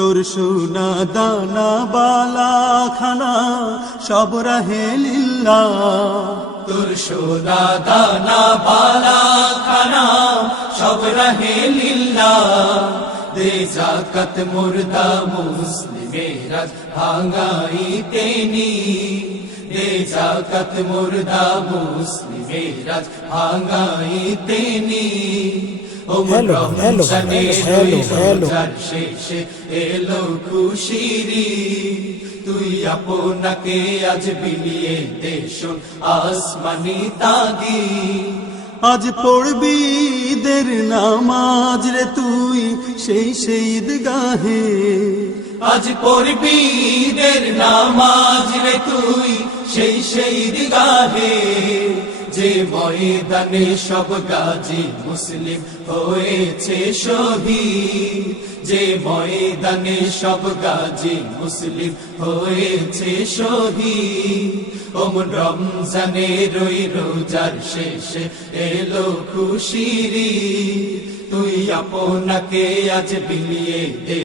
তোর সোনা দানা বালা খানা সব রাহে লিল্লাহ, তোর সোনা দানা বালা খানা সব রাহে লিল্লাহ। দে যাকাত মুর্দা মুসলিমেরা ভাঙাইতে নি, দে যাকাত মুর্দা মুসলিমেরা ভাঙাইতে নি। রমজানের শেষে এলো খুশিরি, তুই আপনাকে আজ বিলিয়ে দে শোন আসমানি তাগি। আজ পড়বি ঈদের নামাজ রে তুই সেই ঈদগাহে, আজ পড়বি ঈদের নামাজ রে তুই সেই ঈদগাহে। যে ময়দানে সব গাজী মুসলিম হয়েছে শহীদ, যে ময়দানে সব গাজী মুসলিম হয়েছে শহীদ। রমজানের ওই রোজার শেষে এলো খুশিরি, তুই আপনাকে আজ বিলিয়ে দে